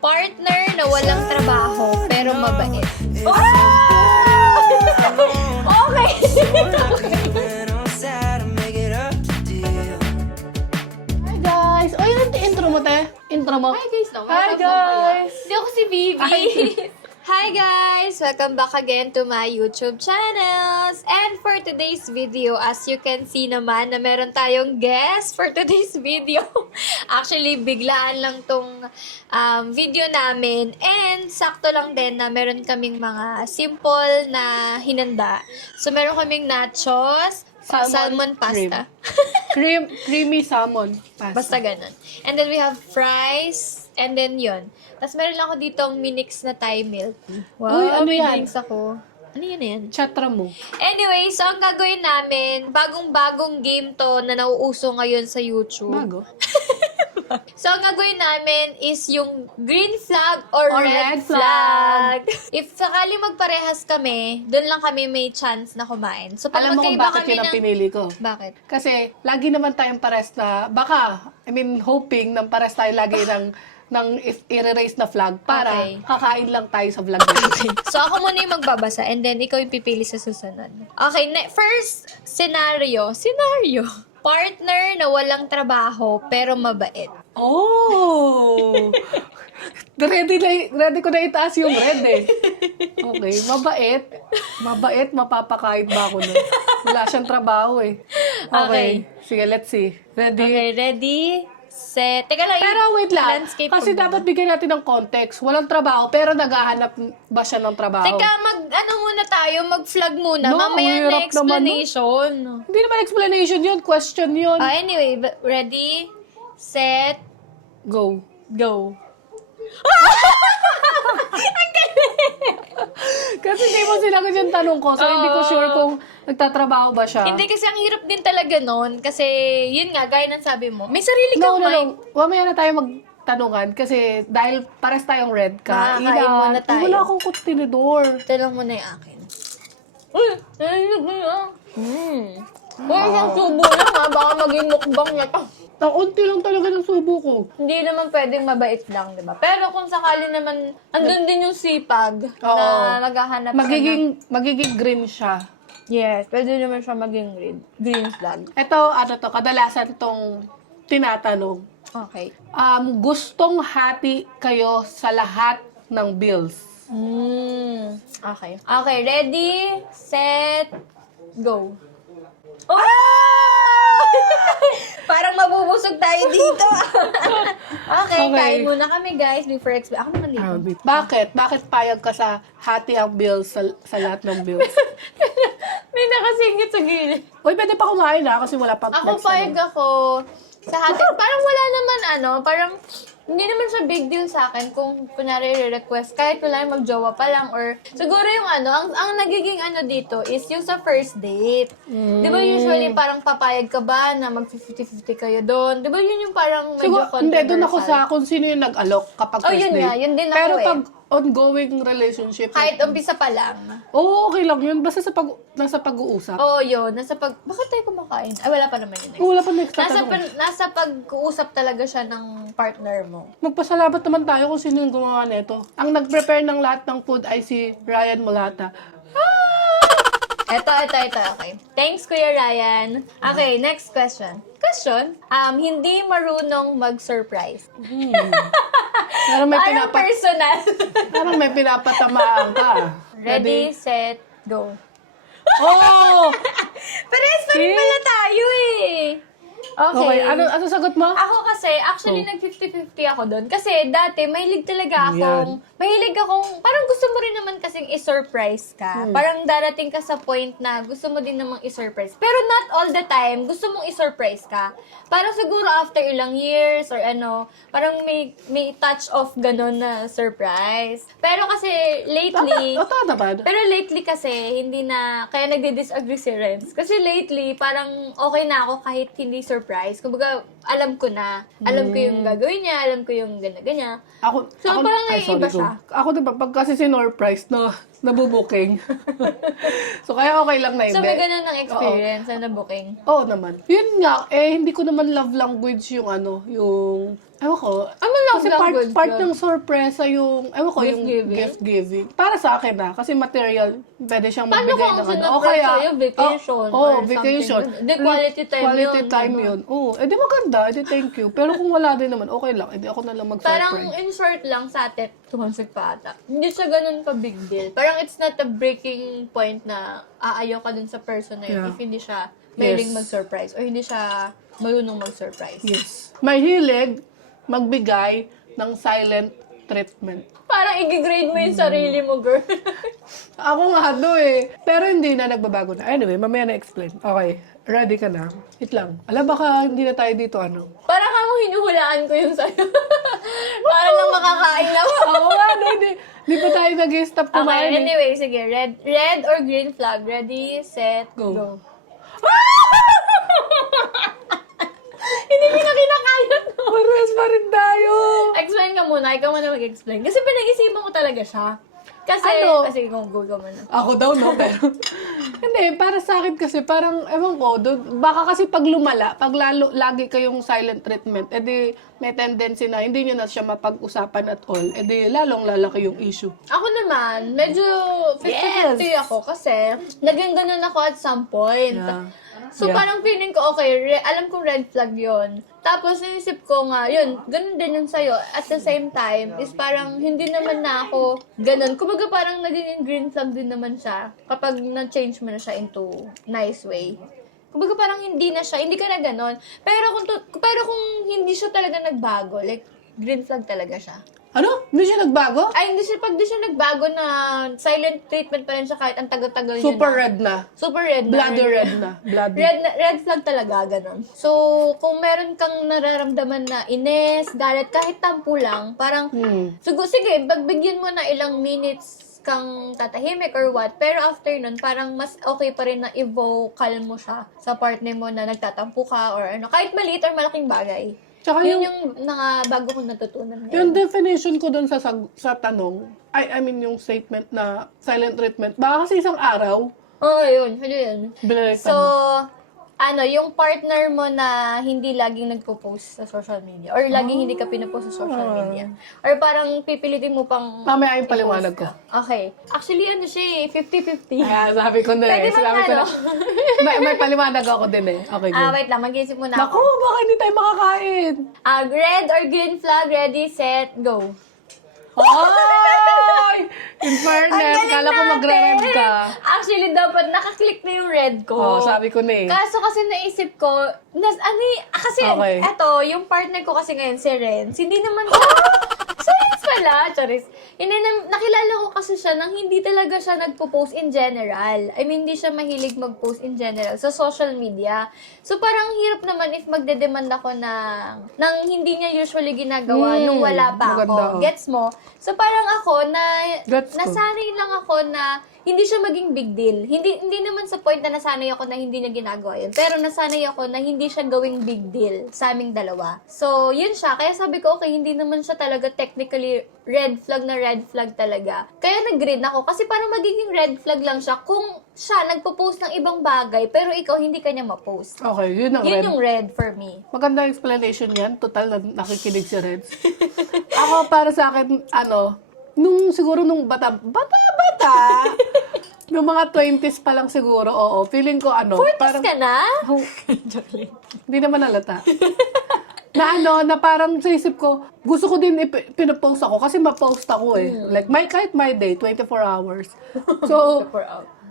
Partner na walang trabaho pero mabait. Okay. Hi guys! O, yun yung intro mo, te. Intro mo. Hi guys, no? Hi guys! Hindi ako si Vivi. Hi guys! Welcome back again to my YouTube channels. And for today's video, as you can see naman na meron tayong guest for today's video. Actually, biglaan lang tong video namin. And sakto lang din na meron kaming mga simple na hinanda. So, meron kaming nachos, salmon pasta. Creamy salmon pasta. Basta ganun. And then we have fries. And then yun. Tapos meron lang ako ditong minix na Thai milk tea. Uy, ano yan? Minix ako. Ano yan? Chatra mo. Anyway, so ang gagawin namin, bagong-bagong game to na nauuso ngayon sa YouTube. Bago. So, ang gagawin namin is yung green flag or red red flag. If sakali magparehas kami, doon lang kami may chance na kumain. So, pag Alam mo kung magkaiba bakit kami yun ang pinili ko? Bakit? Kasi, lagi naman tayong pares na, hoping na pares tayo lagi ng i-erase na flag para Okay. kakain lang tayo sa vlog natin. So, ako muna yung magbabasa and then ikaw yung pipili sa susunod. Okay, first scenario. Partner na walang trabaho pero mabait. Oh! Ready ko na itaas yung red eh. Okay, mabait. Mabait, mapapakain ba ako nun? Wala siyang trabaho eh. Okay. Sige, let's see. Ready? Okay, ready, set. Teka lang, Pero yung wait lang. landscape Kasi ko dapat bigyan natin ng context. Walang trabaho, pero naghahanap ba siya ng trabaho? Teka, muna tayo, mag-flag muna. No, Mamaya hirap na explanation. Hindi naman explanation yun. Question yun. Anyway, ready, set, Go. go. Kasi hindi mo sinagot yung tanong ko, so hindi ko sure kung nagtatrabaho ba siya. Hindi kasi ang hirap din talaga nun. Kasi, yun nga, gaya ng sabi mo, may sarili kang mind. Mamaya na tayo magtanungan kasi dahil pares tayong red ka. Makakain muna tayo. Wala akong kutinidor. Tanong mo na yung akin. Uy! Narinig mo yun. Uy, isang subo lang ha. Baka maging mukbang na to. Ang unti lang talaga ng subo ko. Hindi naman pwedeng mabait lang, di ba? Pero kung sakali naman, andun din yung sipag Oo. na naghahanap Magiging green siya. Yes, pwede naman siya maging green flag. Ito, kadalasan itong tinatanong. Okay. Gustong hati kayo sa lahat ng bills. Okay. Okay, ready, set, go. Oh! Parang mabubusog tayo dito. Okay, kain muna kami guys before explain. Ako naman dito. Bakit? Bakit payag ka sa hati ang bills sa lahat ng bills? May nakasingit sa gilid. Uy, pwede pa kumain kasi wala pang Ako payag ako sa hati. Parang wala naman parang hindi naman siya big deal sa akin kung kunyari request kahit wala yung magjowa pa lang or siguro yung ang nagiging dito is yung sa first date. Di ba usually parang papayag ka ba na mag 50-50 kayo doon? Di ba yun yung parang medyo Siguro, controversial? hindi, doon ako sa kung sino yung nag-alok kapag first yun date. nga, yun din ako Pero eh. pag ongoing relationship, Kahit umpisa pa lang. okay lang yun. Basta nasa pag-uusap. Oo, yun. Bakit tayo kumakain? Ay, wala pa naman yun. Wala pa next Nasa pag-uusap talaga siya ng partner mo. Magpasalamat naman tayo kung sino yung gumawa nito. Ang nag-prepare ng lahat ng food ay si Ryan Mulata. Ito. Okay. Thanks, Kuya Ryan. Okay, next question. Hindi marunong mag-surprise. Parang may pinapatamaan ka. Ready, set, go. Oh! Pares pa rin pala tayo eh. Okay. Ano sagot mo? Ako kasi, actually, nag-50-50 ako doon. Kasi dati, mahilig akong, parang gusto mo rin naman kasing i-surprise ka. Parang darating ka sa point na gusto mo din namang i-surprise. Pero not all the time, gusto mong i-surprise ka. Parang siguro after ilang years or parang may touch of ganun na surprise. Pero kasi lately, pero lately kasi, hindi na, kaya nagdi-disagree si Renz. Kasi lately, parang okay na ako kahit hindi surprise. Kumbaga, alam ko na. Alam ko yung gagawin niya, alam ko yung ganyan. Parang naiiba siya. Ako diba, pag kasi sinurprise na nabubuking. So, kaya okay lang na hindi. So, may ganun ng experience na booking. Oo naman. Yun nga, hindi ko naman love language yung Ewan ko. love Kasi language part yun? ng sorpresa yung, ewan ko, yung Gift-giving? gift giving. Para sa akin kasi material, pwede siyang Paano magbigay kung ng sinurprise sa'yo, vacation or vacation. something? Di, quality time Quality yun, time diba? yun. Oo, edi maganda, edi thank you. Pero kung wala din naman, okay lang. Edi ako na lang Parang mag-surprise. in short lang sa atin, tumansik pa ata. Hindi siya ganun ka big deal. Parang it's not a breaking point na aayaw ka dun sa person na yun Yeah. if hindi siya mahilig Yes. mag-surprise or hindi siya marunong mag-surprise. Yes. May hilig magbigay ng silent treatment. Parang i-grade mo yung sarili mo, girl. Ako nga Pero hindi na nagbabago na. Anyway, mamaya na-explain. Okay, ready ka na? Wait lang. Baka hindi na tayo dito Parang kamo hinuhulaan ko yung sa'yo. Para lang makakain ako. Oo nga, Hindi pa tayo nag-stop Okay, kumain. anyway, sige. Red or green flag? Ready, set, go. Hindi ko na kinakaya to. Pares pa rin tayo. Explain ka muna. Ikaw muna mag-explain. Kasi pinag-isipan ko talaga siya. Kasi, Ano? kasi go ka muna. Ako daw, no? Pero, hindi, para sa akin kasi, parang, ewan ko, baka kasi pag lumala, pag lagi kayong silent treatment, edi may tendency na hindi nyo na siya mapag-usapan at all, edi lalong lalaki yung issue. Ako naman, medyo 50-50 ako kasi naging ganun ako at some point. Yeah. So, Yeah. parang feeling ko, okay, alam kong red flag yon. Tapos, naisip ko nga, yun, ganun din yun sa'yo. At the same time, is parang hindi naman na ako ganun. Kumbaga, parang naging green flag din naman siya kapag na-change mo na siya into nice way. Kumbaga, parang hindi na siya, hindi ka na ganun. Pero kung hindi siya talaga nagbago, like, green flag talaga siya. Ano? Hindi siya nagbago? Ay, pag di siya nagbago na silent treatment pa rin siya kahit ang tagal-tagal niya Super na. red na. Super red na. Bloody red na. Bloody. Red flag talaga, ganun. So, kung meron kang nararamdaman na ines, galit, kahit tampo lang, parang, sige, pagbigyan mo na ilang minutes kang tatahimik or what, pero after nun, parang mas okay pa rin na i-vocal mo siya sa partner mo na nagtatampo ka or ano, kahit maliit or malaking bagay. Tsaka Yun yung mga bago kong natutunan ngayon. Yung definition ko dun sa tanong, I mean yung statement na silent treatment, baka kasi isang araw, Oo, yun. Yun. binalik So, yung partner mo na hindi laging nagpo-post sa social media or laging hindi ka pinapost sa social media. Or parang pipilitin mo pang Mamaya yung paliwanag ko. Okay. Actually, siya 50-50. Kaya sabi ko na Pwede ba Sabi ko ano? na. may paliwanag ako din Okay, go. Wait lang. Mag-isip muna Naku, ako. baka hindi tayo makakain. Red or green flag? Ready, set, go. Ay! In fairness, kala ko magre-red ka. Actually, dapat nakaklik na yung red ko. Sabi ko na Kaso kasi naisip ko, kasi Okay. eto, yung partner ko kasi ngayon, si Renz, hindi naman siya, Renz pala, charis. Nakilala ko kasi siya nang hindi talaga siya nagpo-post in general. I mean, hindi siya mahilig mag-post in general sa social media. So, parang hirap naman if magde-demand ako ng hindi niya usually ginagawa nung wala pa maganda, ako. Gets mo? So, parang ako, Gets ko. nasanay lang ako na hindi siya maging big deal. Hindi naman sa point na nasanay ako na hindi niya ginagawa yun. Pero nasanay ako na hindi siya gawing big deal sa aming dalawa. So, yun siya. Kaya sabi ko, okay, hindi naman siya talaga technically red flag talaga. Kaya nag-green ako. Kasi parang magiging red flag lang siya kung siya nagpo-post ng ibang bagay, pero ikaw hindi kanya ma-post. Okay, yun ang Yun red. yung red for me. Maganda explanation yan. Total na nakikinig si Reds. Ako, para sa akin, siguro nung bata, nung mga 20s pa lang siguro, oo. Feeling ko, 40s ka na? Hindi naman halata. na parang sa isip ko, gusto ko din pinapost ako kasi ma-post ako Like, kahit my day, 24 hours. So,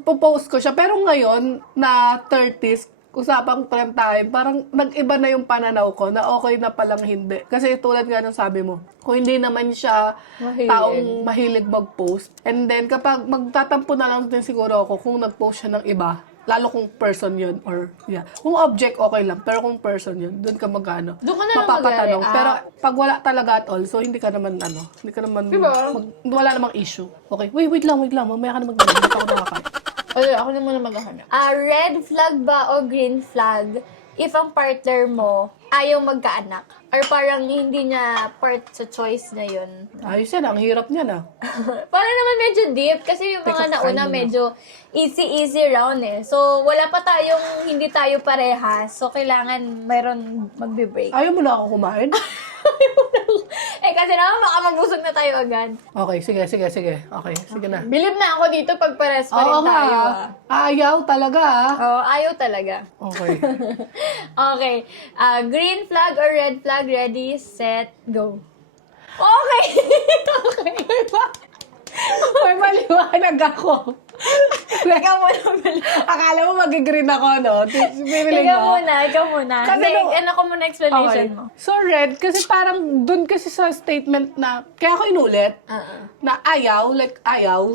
popost ko siya. Pero ngayon, na 30s, usapang trentahin, parang nag-iba na yung pananaw ko na okay na palang hindi. Kasi tulad nga ng sabi mo, kung hindi naman siya taong mahilig mag-post, and then kapag magtatampo na lang din siguro ako kung nag-post siya ng iba, lalo kung person yun, or kung object, okay lang, pero kung person yun, doon ka Doon ka na lang mapapatanong. mag-react. Pero pag wala talaga at all, so hindi ka naman, Diba? wala namang issue. Okay, wait lang, mamaya ka na mag-react, hindi pa ako nakakain. Ako na muna maghahanap. Red flag ba o green flag if ang partner mo ayaw magkaanak. Or parang hindi niya part sa choice na yun. Ayos yan, ang hirap niya na. Parang naman medyo deep kasi yung Take mga a nauna friend mo. medyo easy round eh. So, wala pa tayong, hindi tayo parehas. So, kailangan mayroon magbe-break. Ayaw mo na ako kumain? Kasi naman baka mabusog na tayo agad. Okay, sige. Okay, sige na. Believe na ako dito pag pares pa rin Oo nga, tayo. ayaw talaga Oh, ayaw talaga. Okay. Okay. Green flag or red flag? Ready, set, go. Okay. Okay. May maliwanag ako. Ikaw muna, Bel. Akala mo mag-green ako, no? Pipili Ikaw muna. Kasi Hindi, no- ano ko muna explanation Okay. mo. So, red, kasi parang dun kasi sa statement na, kaya ako inulit, na ayaw, like ayaw.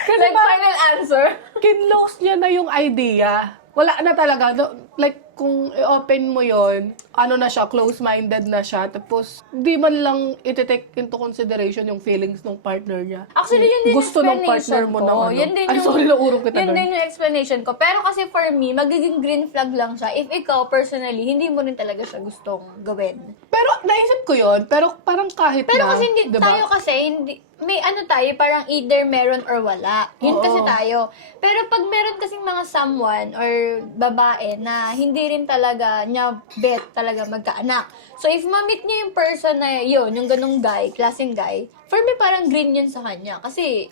Kasi Like, parang final answer. kinlose niya na yung idea. Wala na talaga. Like, kung i-open mo yon, ano na siya, close-minded na siya. Tapos, di man lang iti-take into consideration yung feelings ng partner niya. Actually, yun din Gusto ng explanation partner mo ko. ng ano. Yun din Ay, yung, sorry, naurong kita Yun nun. din yung explanation ko. Pero kasi for me, magiging green flag lang siya if ikaw, personally, hindi mo rin talaga siya gustong gawin. Pero, naisip ko yon, pero parang kahit Pero na, kasi hindi, diba? tayo kasi, hindi, may ano tayo, parang either meron or wala. Yun Oo. kasi tayo. Pero pag meron kasing mga someone or babae na hindi rin talaga niya bet talaga magkaanak. So, if ma-meet niya yung person na yun, yung ganong guy, klaseng guy, for me parang green yun sa kanya. Kasi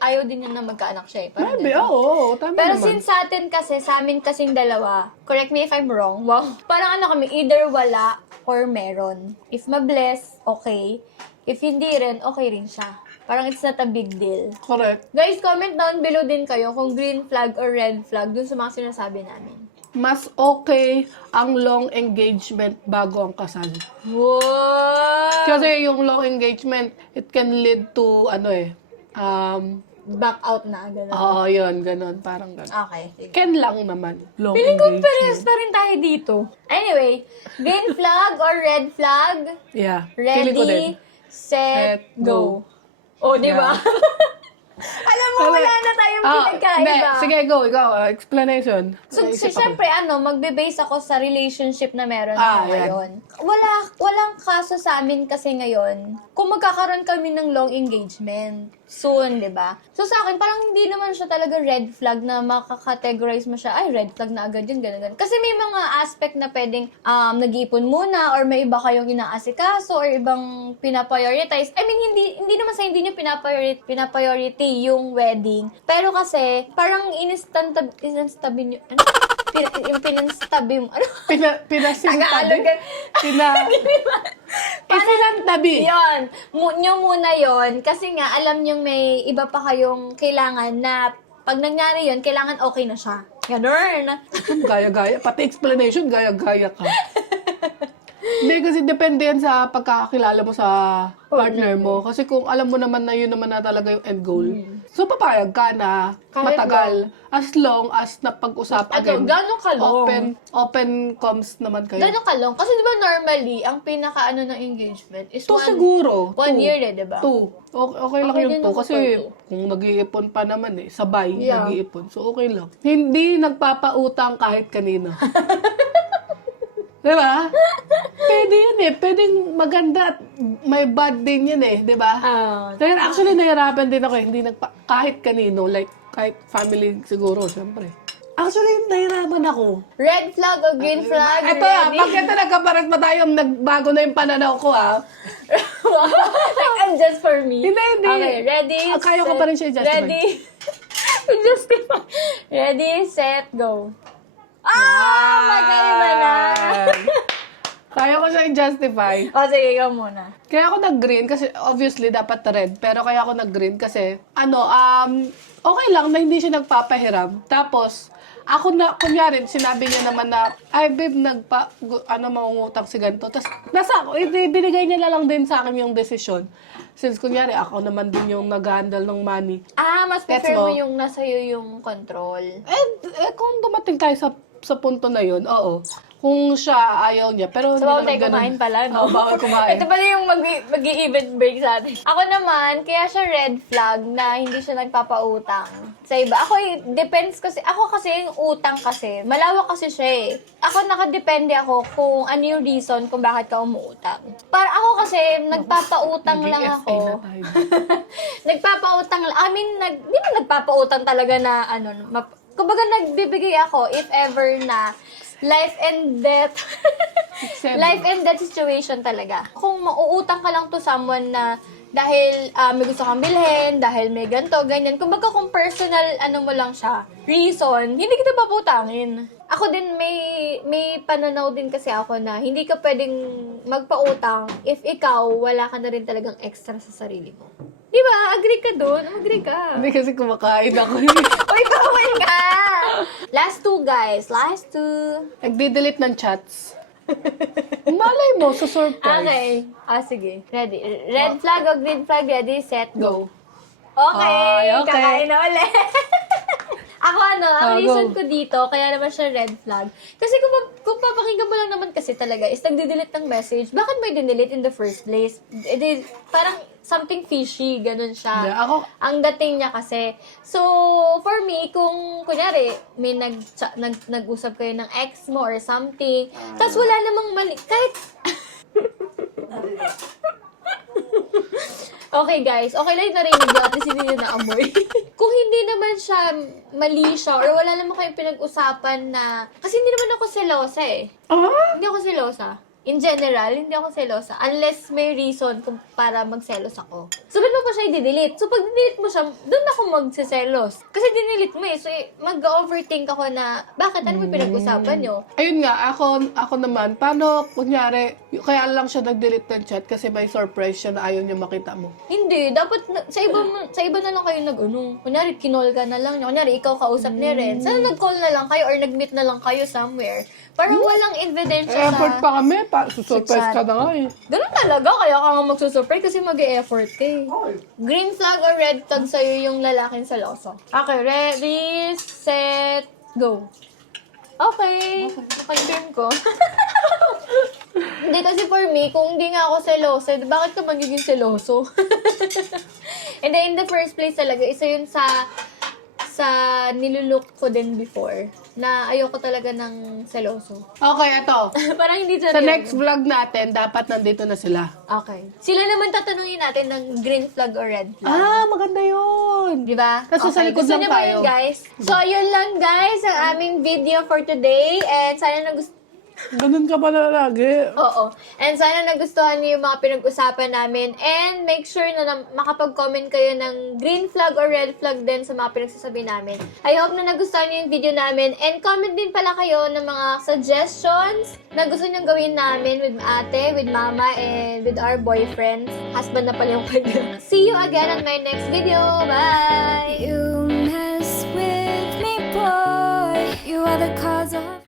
ayaw din niya na magkaanak siya eh. Parang Maybe, ganun. oo, tama Pero naman. since sa atin kasi, sa amin kasing dalawa, correct me if I'm wrong, wow, parang ano kami, either wala or meron. If ma-bless, okay. If hindi rin, okay rin siya. Parang it's not a big deal. Correct. Guys, comment down below din kayo kung green flag or red flag dun sa mga sinasabi namin. Mas okay ang long engagement bago ang kasal. Wow! Kasi yung long engagement, it can lead to, Back out na, gano'n. oo, yun, ganun, parang ganun. Okay, sige. Can lang naman, long Feeling ko engagement. parehas pa rin tayo dito. Anyway, green flag or red flag? Yeah, feeling ko din. Ready, set, go. Oh, di ba? Alam mo, wala na tayong pinagkaiba. Hindi, sige, go, ikaw, explanation. So, Naisip ako. syempre, magbe-base ako sa relationship na meron Ah, ako yan. ngayon. Walang kaso sa amin kasi ngayon, kung magkakaroon kami ng long engagement soon, di ba? So, sa akin, parang hindi naman siya talaga red flag na makakategorize mo siya, ay, red flag na agad yun, ganun. Kasi may mga aspect na pwedeng nag-iipon muna or may iba kayong inaasikaso or ibang pinaprioritize. I mean, hindi naman sa hindi nyo pinapriority yung wedding. Pero kasi, parang inastabi nyo, yung pinanstabi mo, ano? Pinasintabi? Tagalog yan. Isinantabi. Yun. Nyo muna yon kasi nga, alam nyo may iba pa kayong kailangan na pag nangyari yun, kailangan okay na siya. Ganun. Gaya-gaya. Pati explanation, gaya-gaya ka. Hindi, kasi depende yan sa pagkakakilala mo sa partner mo. Kasi kung alam mo naman na yun naman na talaga yung end goal, so papayag ka na Kahit matagal. As long as napag-usap again. Gano'ng kalong? Open comms naman kayo. Gano'ng kalong? Kasi di ba normally, ang pinaka-ano ng engagement is Two siguro. 1 Two. year di ba? Two. Okay lang Okay yung din two. ako Kasi for two. kung nag-iipon pa naman sabay Yeah. nag-iipon. So okay lang. Hindi nagpapautang kahit kanino. Diba? Pwede yun Pwedeng maganda at may bad din yun diba? Kaya actually nahirapan din ako Hindi kahit kanino. Like, kahit family siguro, syempre. Actually, nahirapan ako. Red flag o green flag? Ito Ready? pag ito nagkapares pa tayo, nagbago na yung pananaw ko Like, I'm just for me. Hindi. Okay, ready, Kaya ko pa rin siya i-justify. Ready, justify. Ready, set, go. Magkaiba na. Kaya ko siya i-justify. O, sige, ikaw muna. Kaya ako nag-green kasi obviously dapat red. Pero kaya ako nag-green kasi okay lang na hindi siya nagpapahiram. Tapos, ako na, kunyari, sinabi niya naman na, ay babe, mangungutang si ganito. Tapos, binigay niya na lang din sa akin yung desisyon. Since, kunyari, ako naman din yung nag-handle ng money. Mas Gets prefer mo mo? yung nasa iyo yung control. Kung dumating tayo sa punto na yun, oo. kung siya ayaw niya. Pero So, hindi bawal naman tayo ganun. kumain pala, no? Oo, bawal kumain. Ito pala yung mag-i-even break sa atin. Ako naman, kaya siya red flag na hindi siya nagpapautang sa iba. Depends kasi, ako kasi yung utang kasi, malawak kasi siya eh. Ako nakadepende ako kung ano yung reason kung bakit ka umuutang. Para ako kasi, nagpapautang lang Naging FA ako. na tayo. Nagpapautang lang. Di ba nagpapautang talaga na, kumbaga nagbibigay ako, if ever na, life and death. Life and death situation talaga. Kung mauutang ka lang to someone na dahil may gusto kang bilhin, dahil may ganito, ganyan. Kumbaga kung personal, mo lang siya, reason, hindi kita paputangin. Ako din, may pananaw din kasi ako na hindi ka pwedeng magpautang if ikaw, wala ka na rin talagang extra sa sarili mo. Di ba? Agree ka doon? Agree ka. Hindi kasi kumakain ako. Uy, bawal ka! Last two, guys. Last two. Nagdi-delete ng chats. Malay mo, sa surprise. Okay. Sige. Ready. Red flag o green flag. Ready, set, go. Go. Okay. Ay, okay. Kakain na ulit. Ako ang reason go. ko dito, kaya naman siya red flag. Kasi kung papakinggan mo lang naman kasi talaga, is nagdi-delete ng message, bakit mo i-delete in the first place? Parang something fishy, ganun siya. Yeah, ako- Ang dating niya kasi. So, for me, kung kunyari, may nag-usap kayo ng ex mo or something, tapos wala namang mali, kahit... Okay guys, okay lang yung narinig nyo at least hindi nyo naamoy. Kung hindi naman siya mali siya or wala naman kayong pinag-usapan na... Kasi hindi naman ako selosa eh. Hindi ako selosa. In general, hindi ako selosa. Unless may reason kung para magselos ako. So, ba't mo pa siya i-delete? So, pag delete mo siya, doon ako magsiselos. Kasi dinilit mo eh. So, mag-overthink ako na, bakit? Ano may pinag-usapan nyo? Ayun nga, ako naman, paano, kunyari, kaya lang siya nag-delete ng chat kasi may surprise siya na ayaw niya makita mo. Hindi. Dapat, sa iba na lang kayo kunyari, kinol ka na lang niya. Kunyari, ikaw kausap ni Ren. Sana nag-call na lang kayo or nag-meet na lang kayo somewhere. Parang walang evidensya Effort pa kami, susurprise chat. ka na nga eh. Ganun talaga, kaya ka nga magsusurprise kasi mag-e-effort ka eh. Green flag or red flag sa'yo yung lalaking saloso? Okay, ready, set, go. Okay, naka-turn ko. Hindi kasi for me, kung hindi nga ako seloso, bakit ka magiging seloso? And then in the first place talaga, isa yun sa nilulok ko din before na ayoko talaga ng seloso. Okay, ito. Parang hindi Sa next vlog natin, dapat nandito na sila. Okay. Sila naman tatanungin natin ng green flag or red flag. Maganda yun. Di ba? Kasi sa likod Gusto lang niyo ba tayo. yun, guys? So, yun lang, guys, ang aming video for today. And sana Ganun ka pala lagi. Oo. And sana nagustuhan niyo yung mga pinag-usapan namin. And make sure na makapag-comment kayo ng green flag or red flag din sa mga pinagsasabi namin. I hope na nagustuhan niyo yung video namin. And comment din pala kayo ng mga suggestions na gusto niyong gawin namin with ate, with mama, and with our boyfriends. Husband na pala yung kanya. See you again on my next video. Bye! You mess with me, boy. You are the cause of